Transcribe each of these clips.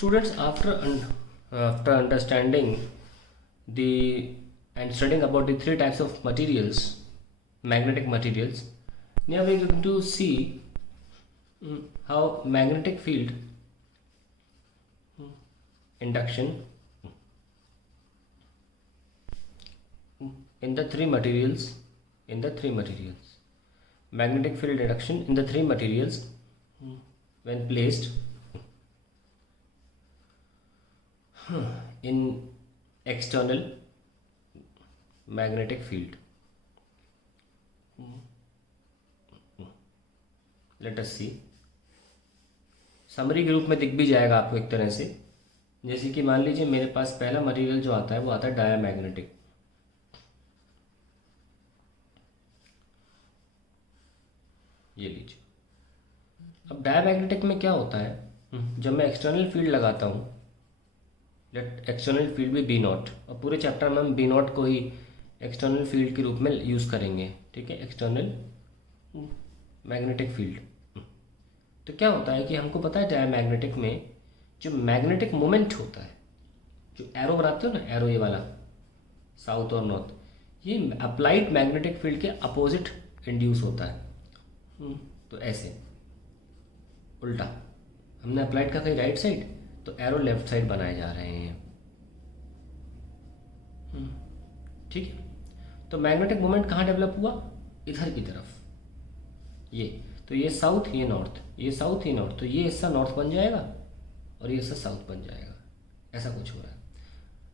Students, after understanding the and studying about the three types of materials, magnetic materials, now we are going to see how magnetic field induction in the three materials, magnetic field induction in the three materials when placed in external magnetic field. Let us see. Summary के रूप में दिख भी जाएगा आपको एक तरह से, जैसे कि मान लीजिए मेरे पास पहला मटेरियल जो आता है वो आता है डायामैग्नेटिक। ये लीजिए। अब डायामैग्नेटिक में क्या होता है, जब मैं एक्सटर्नल फील्ड लगाता हूँ, लेट एक्सटर्नल फील्ड भी बी नॉट, और पूरे चैप्टर में हम बी नॉट को ही एक्सटर्नल फील्ड के रूप में यूज़ करेंगे, ठीक है, एक्सटर्नल मैग्नेटिक फील्ड। तो क्या होता है कि हमको पता है डायमैग्नेटिक में जो मैग्नेटिक मोमेंट होता है, जो एरो बनाते हो ना, एरो ये वाला साउथ और नॉर्थ, ये अप्लाइड मैग्नेटिक फील्ड के अपोजिट इंड्यूस होता है। तो ऐसे उल्टा हमने अप्लाइड का कहीं राइट साइड, तो एरो लेफ्ट साइड बनाए जा रहे हैं, ठीक है। तो मैग्नेटिक मोमेंट कहाँ डेवलप हुआ, इधर की तरफ, ये तो ये साउथ, ये नॉर्थ, ये साउथ, ये नॉर्थ, तो ये हिस्सा नॉर्थ बन जाएगा और ये हिस्सा साउथ बन जाएगा, ऐसा कुछ हो रहा है।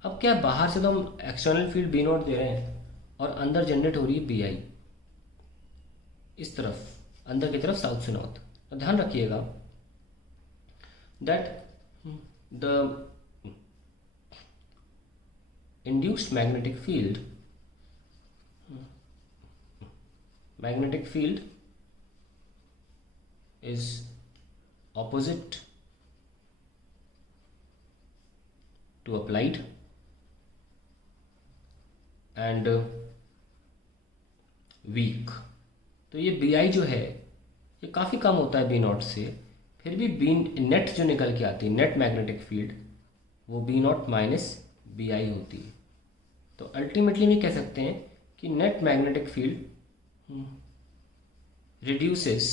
अब क्या, बाहर से तो हम एक्सटर्नल फील्ड बी नॉट दे रहे हैं और अंदर जनरेट हो रही है बी आई, इस तरफ अंदर की तरफ साउथ से नॉर्थ। तो ध्यान रखिएगा that the induced magnetic field is opposite to applied and weak। तो ये BI जो है ये काफ़ी कम होता है बी नॉट से, फिर भी बी नेट जो निकल के आती है, नेट मैग्नेटिक फील्ड, वो B naught minus B I होती है। तो अल्टीमेटली भी कह सकते हैं कि नेट मैग्नेटिक फील्ड रिड्यूसेस,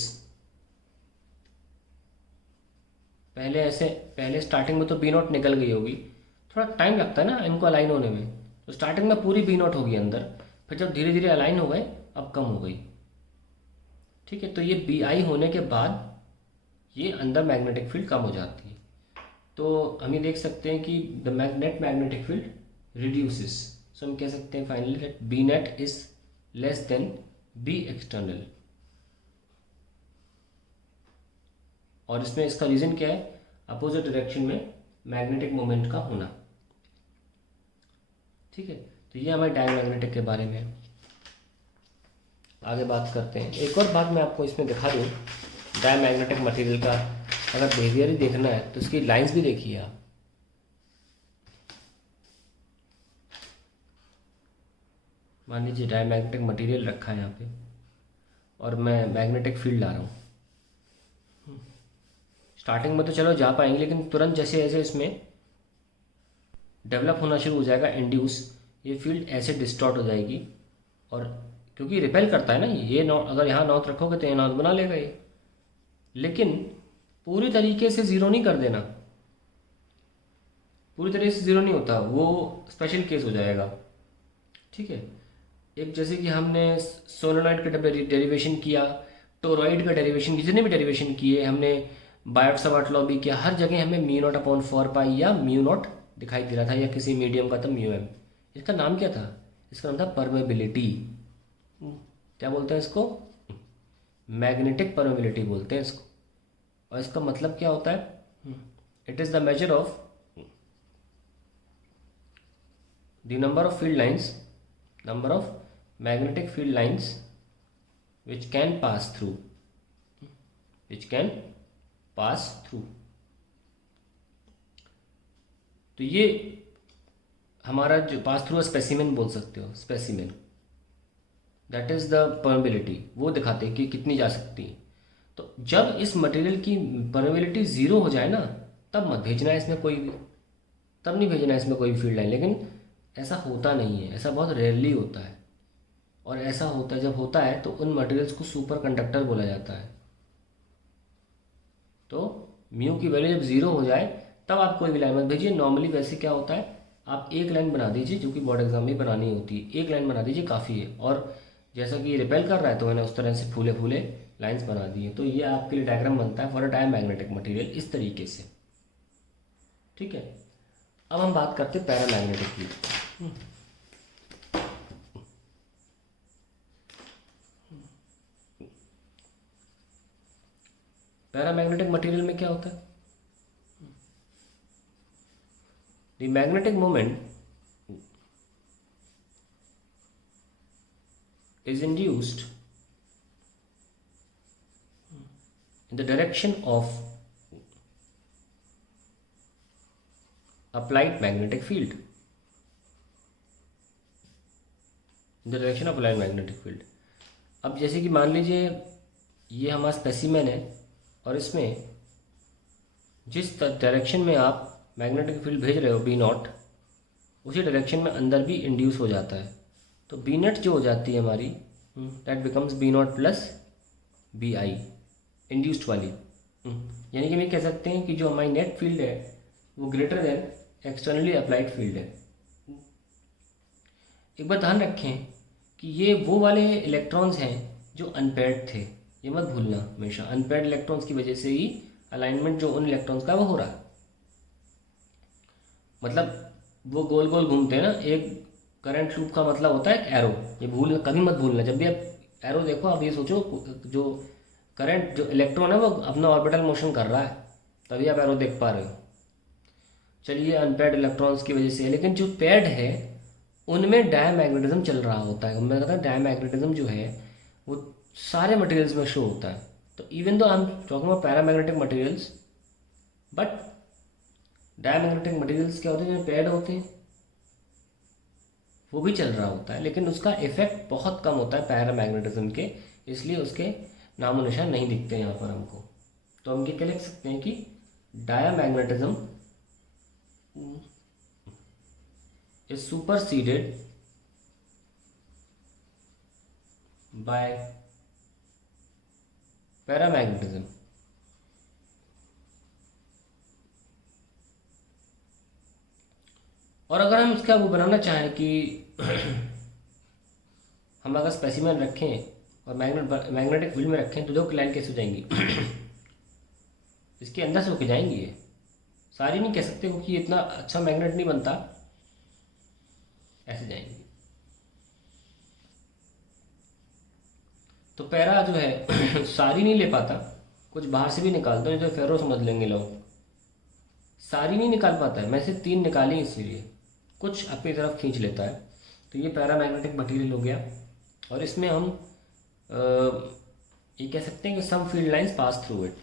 पहले स्टार्टिंग में तो बी नॉट निकल गई होगी, थोड़ा टाइम लगता है ना इनको अलाइन होने में, तो स्टार्टिंग में पूरी बी नॉट होगी अंदर, फिर जब धीरे धीरे अलाइन हो गए अब कम हो गई, ठीक है। तो ये बी आई होने के बाद ये अंदर मैग्नेटिक फील्ड कम हो जाती है। तो हम ये देख सकते हैं कि the net magnetic field reduces, so हम कह सकते हैं finally that B net is less than B external. और इसमें इसका रीज़न क्या है, अपोजिट डायरेक्शन में मैग्नेटिक मोमेंट का होना, ठीक है। तो ये हमारे डायमैग्नेटिक के बारे में। आगे बात करते हैं, एक और बात मैं आपको इसमें दिखा दूँ डायमैग्नेटिक मटेरियल का, अगर बिहेवियर ही देखना है तो इसकी लाइंस भी देखिए आप। मान लीजिए डायमैग्नेटिक मटेरियल रखा है यहाँ पे और मैं मैग्नेटिक फील्ड ला रहा हूँ, स्टार्टिंग में तो चलो जा पाएंगे, लेकिन तुरंत जैसे जैसे इसमें डेवलप होना शुरू हो जाएगा इंड्यूस, ये फील्ड ऐसे डिस्टॉर्ट हो जाएगी, और क्योंकि रिपेल करता है ना ये नॉट, अगर यहाँ नॉर्थ रखोगे तो ये नॉर्थ बना लेगा ये, लेकिन पूरी तरीके से ज़ीरो नहीं कर देना, पूरी तरीके से ज़ीरो नहीं होता, वो स्पेशल केस हो जाएगा, ठीक है। एक जैसे कि हमने सोलेनॉइड का डेरिवेशन किया, टोरॉइड का डेरिवेशन, जितने भी डेरिवेशन किए हमने, बायोट-सावर्ट लॉ भी किया, हर जगह हमें म्यू नॉट अपॉन 4 पाई या म्यू नॉट दिखाई दे रहा था, या किसी मीडियम का था म्यू एम। इसका नाम क्या था, इसका नाम था परमेबिलिटी। क्या बोलते हैं इसको, मैग्नेटिक परमेबिलिटी बोलते हैं इसको। और इसका मतलब क्या होता है, it is the measure of the number of field lines, number of magnetic field lines which can pass through, तो ये हमारा जो पास थ्रू स्पेसिमेन बोल सकते हो, specimen that is the permeability, वो दिखाते हैं कि कितनी जा सकती है। तो जब इस मटेरियल की परमेबिलिटी ज़ीरो हो जाए ना, तब मत भेजना है इसमें कोई भी, तब नहीं भेजना है इसमें कोई भी फील्ड लाइन। लेकिन ऐसा होता नहीं है, ऐसा बहुत रेयरली होता है। और ऐसा होता है, जब होता है तो उन मटेरियल्स को सुपर कंडक्टर बोला जाता है। तो म्यू की वैल्यू जब ज़ीरो हो जाए तब आप कोई भी लाइन मत भेजिए। नॉर्मली वैसे क्या होता है, आप एक लाइन बना दीजिए, जो कि बोर्ड एग्जाम में बनानी होती है, एक लाइन बना दीजिए काफ़ी है। और जैसा कि रिपेल कर रहा है तो मैंने उस तरह से फूले फूले लाइंस बना दी है। तो ये आपके लिए डायग्राम बनता है फॉर अ डायमैग्नेटिक मटेरियल इस तरीके से। ठीक है, अब हम बात करते हैं पैरामैग्नेटिक की। पैरामैग्नेटिक मटेरियल में क्या होता है, the magnetic moment is induced in the direction of applied magnetic field, in the direction of applied magnetic field। अब जैसे कि मान लीजिए ये हमारा स्पेसिमेन है और इसमें जिस डायरेक्शन में आप मैग्नेटिक फील्ड भेज रहे हो बी नॉट, उसी डायरेक्शन में अंदर भी इंड्यूस हो जाता है। तो बी नेट जो हो जाती है हमारी, that becomes B naught plus B I induced वाली। यानी कि हम ये कह सकते हैं कि जो हमारी नेट फील्ड है वो greater than externally applied field है। एक बात ध्यान रखें कि ये वो वाले इलेक्ट्रॉन्स हैं जो अनपेयर्ड थे, ये मत भूलना हमेशा। अनपेयर्ड इलेक्ट्रॉन्स की वजह से ही अलाइनमेंट जो उन इलेक्ट्रॉन्स का वो हो रहा है, मतलब वो गोल गोल घूमते हैं ना। एक करंट लूप का मतलब होता है एरो, ये भूल कभी मत भूलना। जब भी आप एरो देखो आप ये सोचो जो करंट जो इलेक्ट्रॉन है वो अपना ऑर्बिटल मोशन कर रहा है, तभी आप एरो देख पा रहे हो। चलिए अनपेयर्ड इलेक्ट्रॉन्स की वजह से है, लेकिन जो पेयर्ड है उनमें डायमैग्नेटिज्म चल रहा होता है। मैं कहता हूँ डायमैग्नेटिज्म जो है वो सारे मटेरियल्स में शो होता है। तो even though I am talking about paramagnetic materials, but diamagnetic materials क्या होते हैं जो पेयर्ड होते हैं वो भी चल रहा होता है, लेकिन उसका इफेक्ट बहुत कम होता है पैरामैग्नेटिज्म के, इसलिए उसके नामो निशान नहीं दिखते यहाँ पर हमको। तो हम क्या लिख सकते हैं कि diamagnetism is superseded by paramagnetism. और अगर हम इसका वो बनाना चाहें कि हम अगर स्पेसिमेन रखें और मैग्नेटिक फील्ड में रखें तो दो लाइन कैसे हो जाएंगी इसके अंदर से होके जाएंगी। ये सारी नहीं कह सकते क्योंकि इतना अच्छा मैग्नेट नहीं बनता, ऐसे जाएंगी। तो पैरा जो है सारी नहीं ले पाता, कुछ बाहर से भी निकालता हूँ, तो फेरो समझ लेंगे लोग। सारी नहीं निकाल पाता है, मैं सिर्फ 3 निकाली इसीलिए, कुछ अपनी तरफ खींच लेता है। तो ये पैरामैग्नेटिक मटेरियल हो गया। और इसमें हम ये कह सकते हैं कि some field lines pass through it.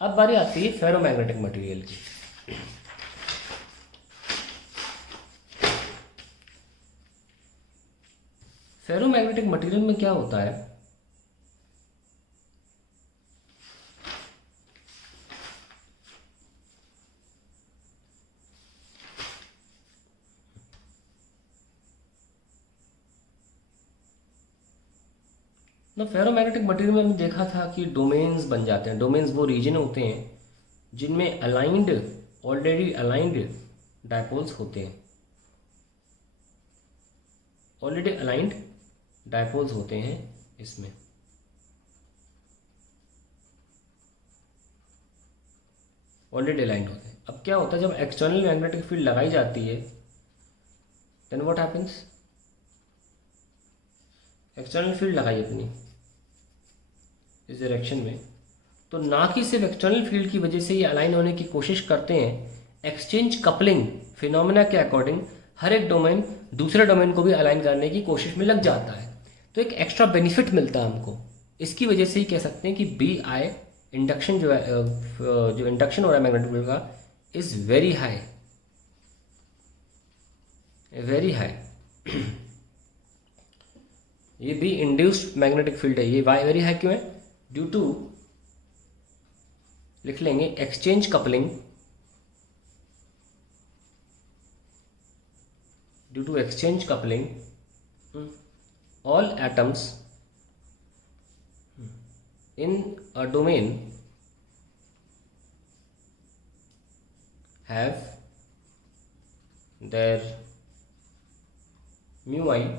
अब बारी आती है फेरोमैग्नेटिक मटेरियल की। फेरोमैग्नेटिक मटेरियल में क्या होता है, ना फेरोमैग्नेटिक मटेरियल में हमने देखा था कि डोमेन्स बन जाते हैं। डोमेन्स वो रीजन होते हैं जिनमें अलाइंड, ऑलरेडी अलाइंड डायपोल्स होते हैं। ऑलरेडी अलाइंड डायपोल्स होते हैं इसमें। ऑलरेडी अलाइंड होते हैं। अब क्या होता है जब एक्सटर्नल मैग्नेटिक फील्ड लगाई जाती है, then what happens, external field लगाई अपनी इस डायरेक्शन में, तो ना कि सिर्फ एक्सटर्नल फील्ड की वजह से ये अलाइन होने की कोशिश करते हैं, एक्सचेंज कपलिंग फिनोमेना के अकॉर्डिंग हर एक डोमेन दूसरे डोमेन को भी अलाइन करने की कोशिश में लग जाता है। तो एक एक्स्ट्रा बेनिफिट मिलता है हमको। इसकी वजह से ही कह सकते हैं कि बी आई इंडक्शन जो है, जो इंडक्शन हो रहा है मैग्नेटिक फील्ड का, is very high, very high. ये भी इंड्यूस्ड मैग्नेटिक फील्ड है। ये वाई वेरी हाई क्यों है, ड्यू टू लिख लेंगे exchange coupling due to exchange coupling, all atoms in a domain have their mu I,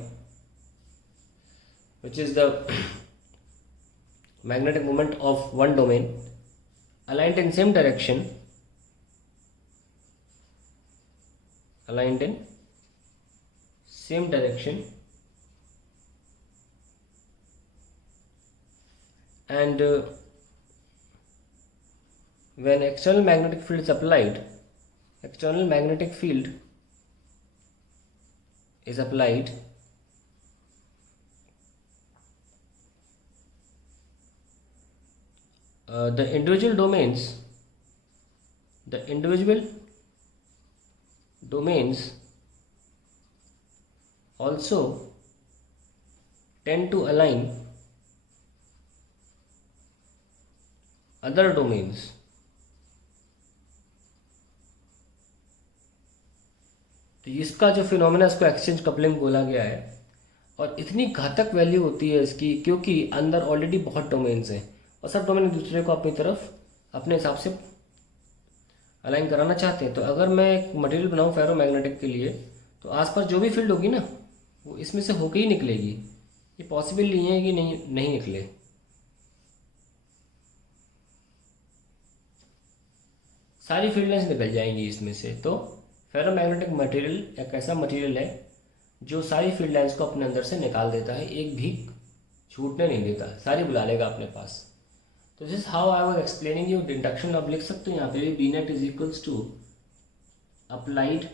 which is the magnetic moment of one domain, aligned in same direction, and when external magnetic field is applied, the individual domains also tend to align other domains. तो इसका जो phenomena, इसको exchange coupling बोला गया है, और इतनी घातक वैल्यू होती है इसकी क्योंकि अंदर ऑलरेडी बहुत डोमेन्स हैं और सब डोमेन एक दूसरे को अपनी तरफ अपने हिसाब से अलाइन कराना चाहते हैं। तो अगर मैं एक मटेरियल बनाऊं फेरोमैग्नेटिक के लिए, तो आसपास जो भी फील्ड होगी ना, वो इसमें से होके ही निकलेगी। ये पॉसिबल नहीं है कि नहीं निकले। सारी फील्ड लाइंस निकल जाएंगी इसमें से। तो फेरोमैग्नेटिक मटेरियल एक ऐसा मटेरियल है जो सारी फील्ड लाइंस को अपने अंदर से निकाल देता है, एक भी छूटने नहीं देता, सारी बुला लेगा अपने पास। तो this is how I was explaining you induction. आप लिख सकते हो यहाँ पे B net is equals to applied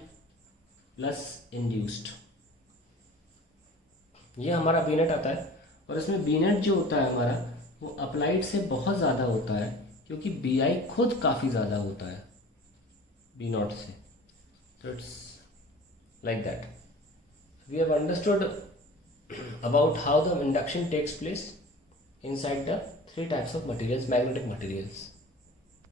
plus induced. ये हमारा बी नेट आता है, और इसमें बी नेट जो होता है हमारा, वो अप्लाइड से बहुत ज़्यादा होता है क्योंकि बी आई खुद काफ़ी ज़्यादा होता है बी नॉट से। So it's like that. We have understood about how the induction takes place inside the three types of materials, magnetic materials.